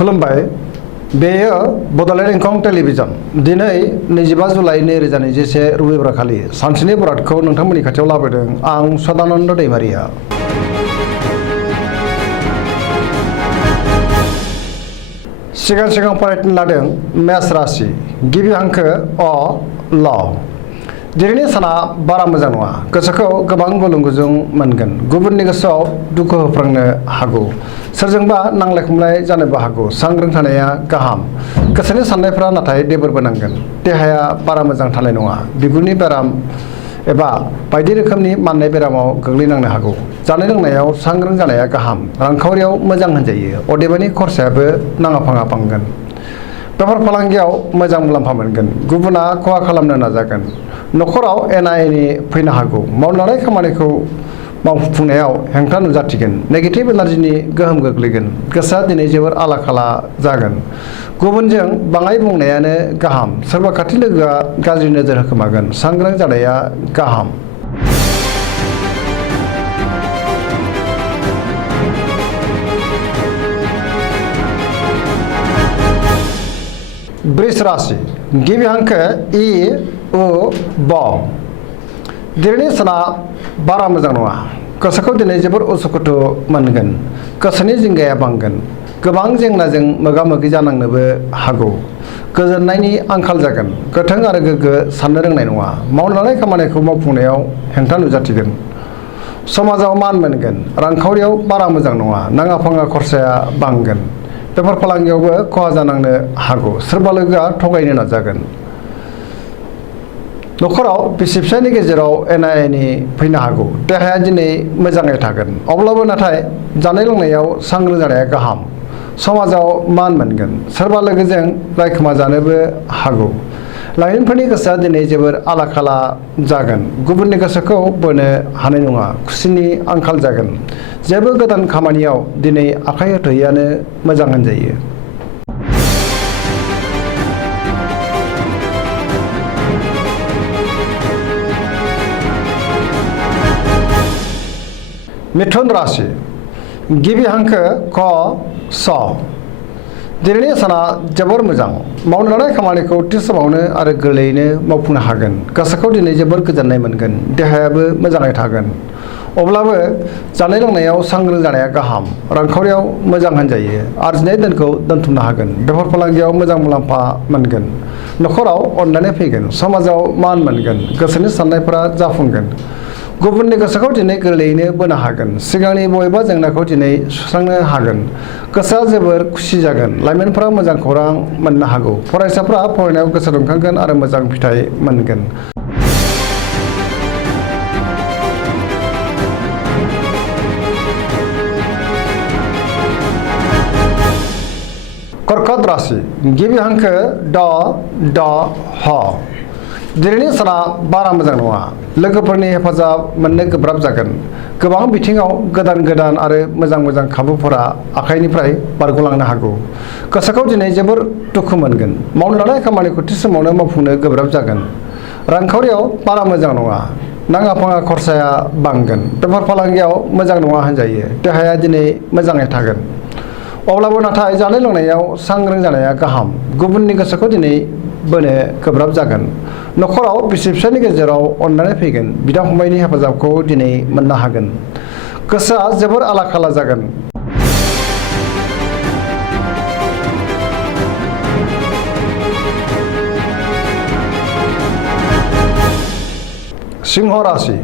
खुलुमबाय बेयो बड'लेण्ड इंखं टेलिभिजन दिनै 25 जुलाइ 2021 रबिबार खालि सानसेनि बरादखौ नोंथांमोननि खाथियाव लाबोदों आं सदानन्द दैमारिया। सिगां फरायनो लादों मेष राशि गिबि हांखो अ ल। दिनैनि साना बारा मोजां नङा, गोसोखौ गोबां गुलुं गुजुं मोनगोन, गुबुननि गोसोआव दुखु होफ्रांनो हागौ, सोरजोंबा नांलाय खमलाय जानोबो हागौ। सांग्रां थानाया गाहाम, गोसोनि साननायफ्रा नाथाय देबोरबो नांगोन। देहाया बारा मोजां थानाय नङा, बिगुरनि बेराम एबा बायदि रोखोमनि माननाय बेरामाव गोग्लैनांनो हागौ। जानाय लोंनायाव सांग्रां जानाया गाहाम, रांखावरियाव मोजां होनजायो, अदेबानि खरसायाबो नाङा फाङा बांगोन। बेफार फालांगियाव मोजां मुलाम्फा मोनगोन, गुबुना खहा खालामनो नाजागोन। न'खराव एना एनि फैनो हागौ, मावनो लानाय खामानिखौ मावफुंनायाव हेंथा नुजाथिगोन, नेगेटिभ एनार्जिनि गोहोम गोग्लैगोन, गोसोआ दिनै जोबोर आला खाला जागोन। गुबुनजों बाङाय बुंनायानो गाहाम, सोरबा खाथि लोगोआ गाज्रि नोजोर होखोमागोन, सांग्रां जानाया गाहाम। वृष राशि गिबि हांखो इ उ ब। दिनैनि साना बारा मोजां नङा, गोसोखौ दिनै जोबोर उसुखुथु मोनगोन, गोसोनि जिंगाया बांगोन, गोबां जेंनाजों मोगा मोगि जानांनोबो हागौ। गोजोननायनि आंखाल जागोन, गोथों आरो गोग्गो साननो रोंनाय नङा, मावनो लानाय खामानिखौ मावफुंनायाव हेंथा नुजाथिगोन। समाजाव मान मोनगोन, रांखावरियाव बारा मोजां नङा, नाङा फाङा खरसाया बांगोन। बेफार फालांगियावबो खहा जानांनो हागौ, सोरबा लोगोआ थगायनो नाजागोन। न'खराव बिसि फिसायनि गेजेराव एना एनि फैनो हागौ। देहाया दिनै मोजाङै थागोन, अब्लाबो नाथाय जानाय लोंनायाव सांग्रां जानाया गाहाम। समाजाव मान मोनगोन, सोरबा लोगोजों रायखोमा जानोबो हागौ। लाइमोनफोरनि गोसोआ दिनै जोबोर आला खाला जागोन, गुबुननि गोसोखौ बोनो हानाय नङा, खुसिनि आंखाल जागोन। जेबो गोदान खामानियाव दिनै आखाइ होथ'यैआनो मोजां होनजायो। मिथुन राशि गिबि हांखो क स। दिनैनि साना जोबोर मोजां, मावनो लानाय खामानिखौ थि समावनो आरो गोरलैयैनो मावफुंनो हागोन। गोसोखौ दिनै जोबोर गोजोननाय मोनगोन, देहायाबो मोजाङै थागोन। अब्लाबो जानाय लोंनायाव सांग्रां जानाया गाहाम, रांखावरियाव मोजां होनजायो, आरजिनाय धोनखौ दोनथुमनो हागोन। बेफार फालांगियाव मोजां मुलाम्फा मोनगोन, न'खराव अननाय फैगोन, समाजाव मान मोनगोन, गोसोनि साननायफोरा जाफुंगोन। गुबुननि गोसोखौ दिनै गोरलैयैनो बोनो हागोन, सिगांनि बबेबा जेंनाखौ दिनै सुस्रांनो हागोन, गोसोआ जोबोर खुसि जागोन। लाइमोनफोरा मोजां खौरां मोननो हागौ, फरायसाफ्रा फरायनायाव गोसो दुंखांगोन आरो मोजां फिथाइ मोनगोन। कर्कट राशि गिबि हांखो ड ड ह। दिनैनि साना बारा मोजां नङा, लोगोफोरनि हेफाजाब मोननो गोब्राब जागोन। गोबां बिथिङाव गोदान आरो मोजां खाबुफोरा आखाइनिफ्राय बारग'लांनो हागौ। गोसोखौ दिनै जोबोर दुखु मोनगोन, मावनो लानाय खामानिखौ थि समावनो मावफुंनो गोब्राब जागोन। रांखावरियाव बारा मोजां नङा, नाङा फाङा खरसाया बांगोन। बेफार फालांगियाव मोजां नङा होनजायो, देहाया दिनै मोजाङै थागोन। अब्लाबो नाथाय जानाय लोंनायाव सांग्रां जानाया गाहाम, गुबुननि गोसोखौ दिनै बोनो गोब्राब जागोन। न'खराव बिसि फिसायनि गेजेराव अननाय फैगोन, बिदा फंबायनि हेफाजाबखौ दिनै मोननो हागोन। गोसोआ जोबोर आला खाला जागोन। सिंह राशि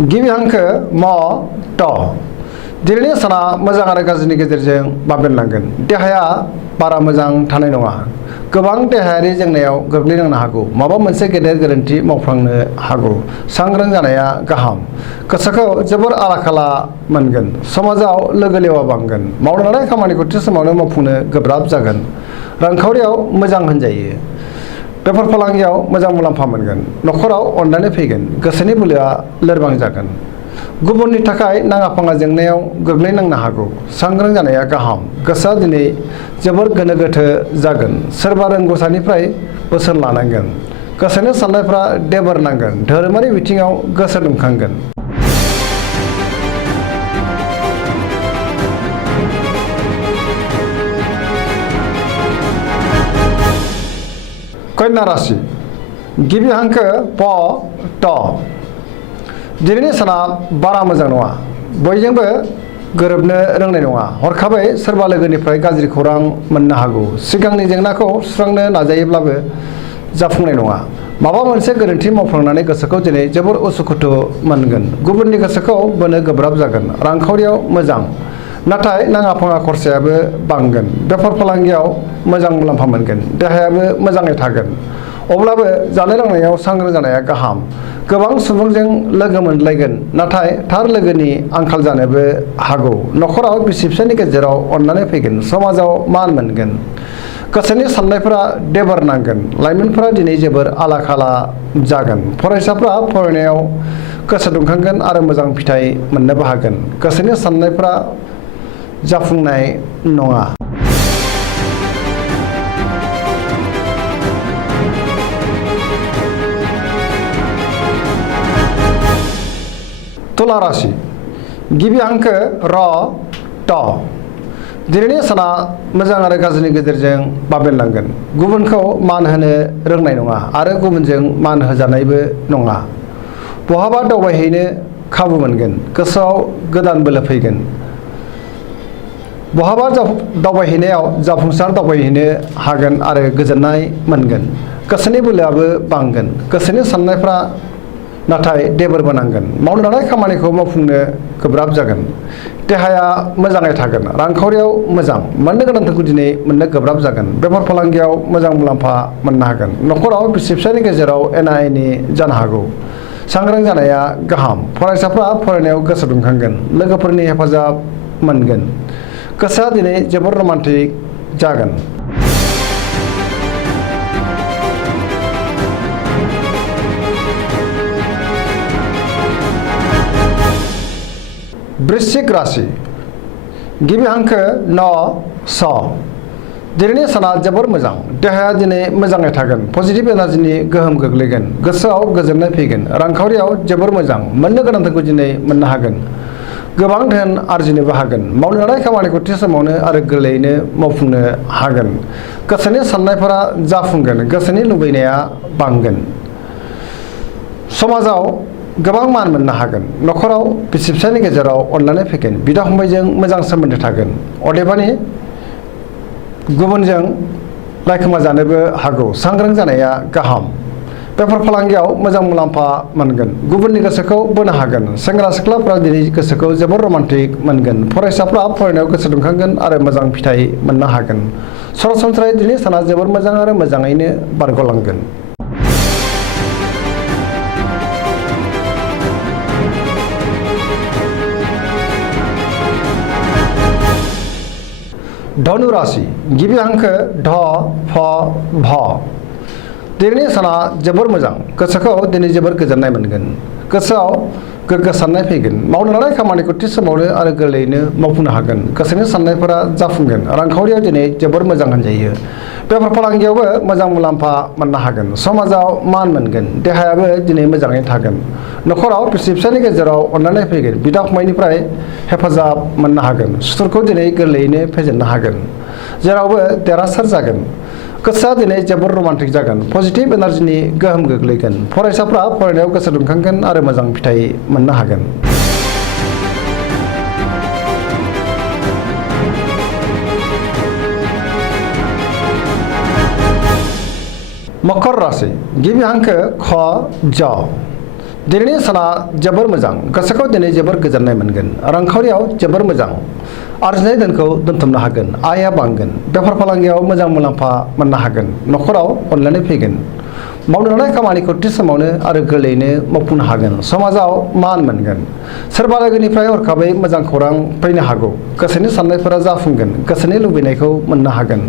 गिबि हांखो म ट। दिनैनि साना मोजां आरो गाज्रिनि गेजेरजों बाबेनलांगोन, देहाया बारा मोजां थानाय नङा, गोबां देहायारि जेंनायाव गोग्लैनांनो हागौ, माबा मोनसे गेदेर गोरोन्थि मावफ्लांनो हागौ। सांग्रां जानाया गाहाम, गोसोखौ जोबोर आला खाला मोनगोन, समाजाव लोगो लेवा बांगोन, मावनो लानाय खामानिखौ थि समावनो मावफुंनो गोब्राब जागोन। रांखावरियाव मोजां होनजायो, बेफार फालांगियाव मोजां मुलाम्फा मोनगोन, न'खराव अननाय फैगोन, गोसोनि बोलोआ लोरबां जागोन। गुबुननि थाखाय नाङा फाङा जेंनायाव गोग्लैनांनो हागौ, सांग्रां जानाया गाहाम। गोसोआ दिनै जोबोर गोनो गोथो जागोन, सोरबा रोंगौसानिफ्राय बोसोन लानांगोन, गोसोनि साननायफ्रा देबोर नांगोन, धोरोमारि बिथिङाव गोसो दुंखांगोन। कन्या राशि गिबि हांखो प ट दिनैनि साना बारा मोजां नङा बयजोंबो गोरोबनो रोंनाय नङा हरखाबै सोरबा लोगोनिफ्राय गाज्रि खौरां मोननो हागौ सिगांनि जेंनाखौ सुस्रांनो नाजायोब्लाबो जाफुंनाय नङा माबा मोनसे गोरोन्थि मावफ्लांनानै गोसोखौ दिनै जोबोर उसुखुथु मोनगोन गुबुननि गोसोखौ बोनो गोब्राब जागोन रांखावरियाव मोजां नाथाय नाङा फाङा खरसायाबो बांगोन बेफार फालांगियाव मोजां मुलाम्फा मोनगोन देहायाबो मोजाङै थागोन अब्लाबो जानाय लोंनायाव सांग्रां जानाया गाहाम गोबां सुबुंजों लोगो मोनलायगोन नाथाय थार लोगोनि आंखाल जानोबो हागौ नखराव बिसि फिसायनि गेजेराव अननानै फैगोन समाजाव मान मोनगोन गोसोनि साननायफोरा देबार नांगोन लाइमोनफोरा दिनै जोबोर आला खाला जागोन फरायसाफ्रा फरायनायाव गोसो दुंखांगोन आरो मोजां फिथाइ मोननोबो हागोन गोसोनि साननायफोरा जाफुंनाय नङा तुला राशि गिबि हांखो र ट दिनैनि साना मोजां आरो गाज्रिनि गेजेरजों बाबेनलांगोन गुबुनखौ मान होनो रोंनाय नङा आरो गुबुनजों मान होजानायबो नङा बहाबा दावबायहैनो खाबु मोनगोन गोसोआव गोदान बोलो फैगोन बहाबा दावबायहैनायाव जाफुंसार दावबायहैनो हागोन आरो गोजोननाय मोनगोन गोसोनि बोलोआबो बांगोन गोसोनि साननायफ्रा नाथाय देबोरबो नांगोन मावनो लानाय खामानिखौ मावफुंनो गोब्राब जागोन देहाया मोजाङै थागोन रांखावरियाव मोजां मोननो गोनांखौ दिनै मोननो गोब्राब जागोन बेफार फालांगियाव मोजां मुलाम्फा मोननो हागोन नखराव बिसि फिसायनि गेजेराव एना एनि जानो हागौ सांग्रां जानाया गाहाम फरायसाफ्रा फरायनायाव गोसो दुंखांगोन लोगोफोरनि हेफाजाब मोनगोन गोसोआ दिनै जोबोर रमान्टिक जागोन वृश्चिक राशि गिबि हांखो न स दिनैनि साना जोबोर मोजां देहाया दिनै मोजाङै थागोन पजिटिभ एनार्जिनि गोहोम गोग्लैगोन गोसोआव गोजोननाय फैगोन रांखावरियाव जोबोर मोजां मोननो गोनांखौ दिनै मोननो हागोन गोबां धोन आरजिनोबो हागोन मावनो लानाय खामानिखौ थि समावनो आरो गोरलैयैनो मावफुंनो हागोन गोसोनि साननायफोरा जाफुंगोन गोसोनि लुबैनाया बांगोन समाजाव गोबां मान मोननो हागोन नखराव बिसि फिसायनि गेजेराव अनलायनाय फैगोन बिदा फंबायजों मोजां सोमोन्दो थागोन अदेबानि गुबुनजों रायखोमा जानोबो हागौ सांग्रां जानाया गाहाम बेफार फालांगियाव मोजां मुलाम्फा मोनगोन गुबुननि गोसोखौ बोनो हागोन सेंग्रा सिख्लाफ्रा दिनै गोसोखौ जोबोर रमान्टिक मोनगोन फरायसाफ्रा फरायनायाव गोसो दुंखांगोन आरो मोजां फिथाइ मोननो हागोन सरासनस्रायै दिनै साना जोबोर मोजां आरो मोजाङैनो बारग'लांगोन धनु राशि गिबि हांखो ढ फ भ दिनैनि साना जोबोर मोजां गोसोखौ दिनै जोबोर गोजोननाय मोनगोन गोसोआव गोग्गो साननाय फैगोन मावनो लानाय खामानिखौ थि समावनो आरो गोरलैयैनो मावफुंनो हागोन गोसोनि साननायफोरा जाफुंगोन रांखावरियाव दिनै जोबोर मोजां होनजायो बेफार फालांगियावबो मोजां मुलाम्फा मोननो हागोन समाजाव मान मोनगोन देहायाबो दिनै मोजाङै थागोन नखराव बिसि फिसायनि गेजेराव अनलायनाय फैगोन बिदा फंबायनिफ्राय हेफाजाब मोननो हागोन सुथुरखौ दिनै गोरलैयैनो फेजेननो हागोन जेरावबो देरहासार जागोन गोसोआ दिनै जोबोर रमान्टिक जागोन पजिटिभ एनार्जिनि गोहोम गोग्लैगोन फरायसाफ्रा फरायनायाव गोसो दुंखांगोन आरो मोजां फिथाइ मोननो हागोन मकर राशि गिबि हांखो ख ज दिनैनि साना जोबोर मोजां गोसोखौ दिनै जोबोर गोजोननाय मोनगोन रांखावरियाव जोबोर मोजां आरजिनाय धोनखौ दोनथुमनो हागोन आयआ बांगोन बेफार फालांगियाव मोजां मुलाम्फा मोननो हागोन नखराव अनलायनाय फैगोन मावनो लानाय खामानिखौ थि समावनो आरो गोरलैयैनो मावफुंनो हागोन समाजाव मान मोनगोन सोरबा लोगोनिफ्राय हरखाबै मोजां खौरां फैनो हागौ गोसोनि साननायफोरा जाफुंगोन गोसोनि लुबैनायखौ मोननो हागोन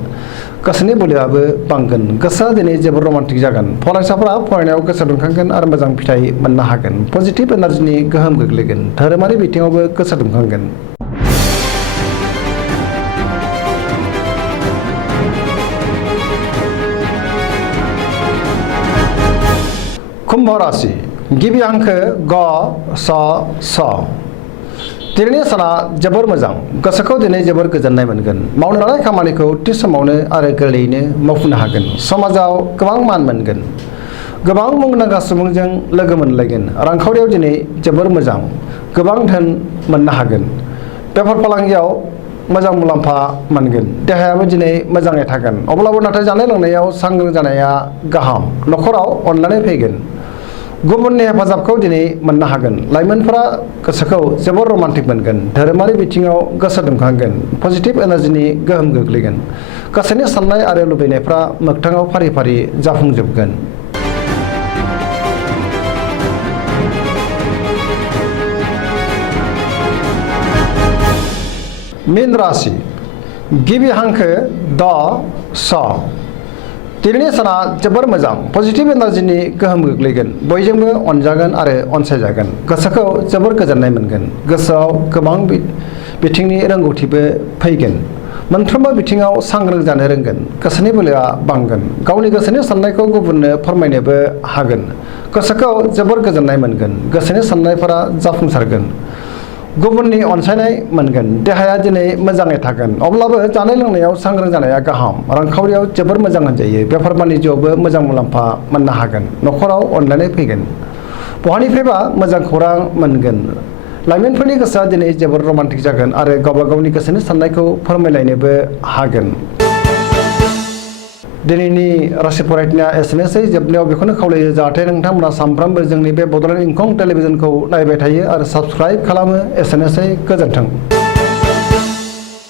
गोसोनि बोलोआबो बांगोन गोसोआ दिनै जोबोर रमान्टिक जागोन फरायसाफ्रा फरायनायाव गोसो दुंखांगोन आरो मोजां फिथाइ मोननो हागोन पजिटिभ एनार्जिनि गोहोम गोग्लैगोन धोरोमारि बिथिङावबो गोसो दुंखांगोन कुम्भ राशि गिबि हांखो ग स स दिनैनि साना जोबोर मोजां गोसोखौ दिनै जोबोर गोजोननाय मोनगोन मावनो लानाय खामानिखौ थि समावनो आरो गोरलैयैनो मावफुंनो हागोन समाजाव गोबां मान मोनगोन गोबां मुंदांखा सुबुंजों लोगो मोनलायगोन रांखावरियाव दिनै जोबोर मोजां गोबां धोन मोननो हागोन बेफार फालांगियाव मोजां मुलाम्फा मोनगोन देहायाबो दिनै मोजाङै थागोन अब्लाबो नाथाय जानाय लोंनायाव सांग्रां जानाया गाहाम न'खराव अनलायनाय फैगोन गुबुननि हेफाजाबखौ दिनै मोननो हागोन लाइमोनफोरा गोसोखौ जोबोर रमान्टिक मोनगोन धोरोमारि बिथिङाव गोसो दुंखांगोन पजिटिभ एनार्जिनि गोहोम गोग्लैगोन गोसोनि साननाय आरो लुबैनायफ्रा मोगथाङाव फारि फारि जाफुंजोबगोन मीन राशि गिबि हांखो द स दिनैनि साना जोबोर मोजां पजिटिभ एनार्जिनि गोहोम गोग्लैगोन बयजोंबो अनजागोन आरो अनसायजागोन गोसोखौ जोबोर गोजोननाय मोनगोन गोसोआव गोबां बिथिंनि रोंगौथिबो फैगोन मोनफ्रोमबो बिथिङाव सांग्रां जानो रोंगोन गोसोनि बोलोआ बांगोन गावनि गोसोनि साननायखौ गुबुननो फोरमायनोबो हागोन गोसोखौ जोबोर गोजोननाय मोनगोन गोसोनि साननायफोरा जाफुंसारगोन गुबुननि अनसायनाय मोनगोन देहाया दिनै मोजाङै थागोन अब्लाबो जानाय लोंनायाव सांग्रां जानाया गाहाम रांखावरियाव जोबोर मोजां होनजायो बेफार बानिज्यआवबो मोजां मुलाम्फा मोननो हागोन न'खराव अनलायनाय फैगोन बहानिफ्रायबा मोजां खौरां मोनगोन लाइमोनफोरनि गोसोआ दिनै जोबोर रमान्टिक जागोन आरो गावबा गावनि गोसोनि साननायखौ फोरमायलायनोबो हागोन दिनैनि राशि फरायनाया एसेनोसै जोबनायाव बेखौनो खावलायो जाहाथे नोंथांमोना सानफ्रामबो जोंनि बे बड'लेण्ड इंखं टेलिभिजनखौ नायबाय थायो आरो साबस्क्राइब खालामो एसेनोसै गोजोन्थों।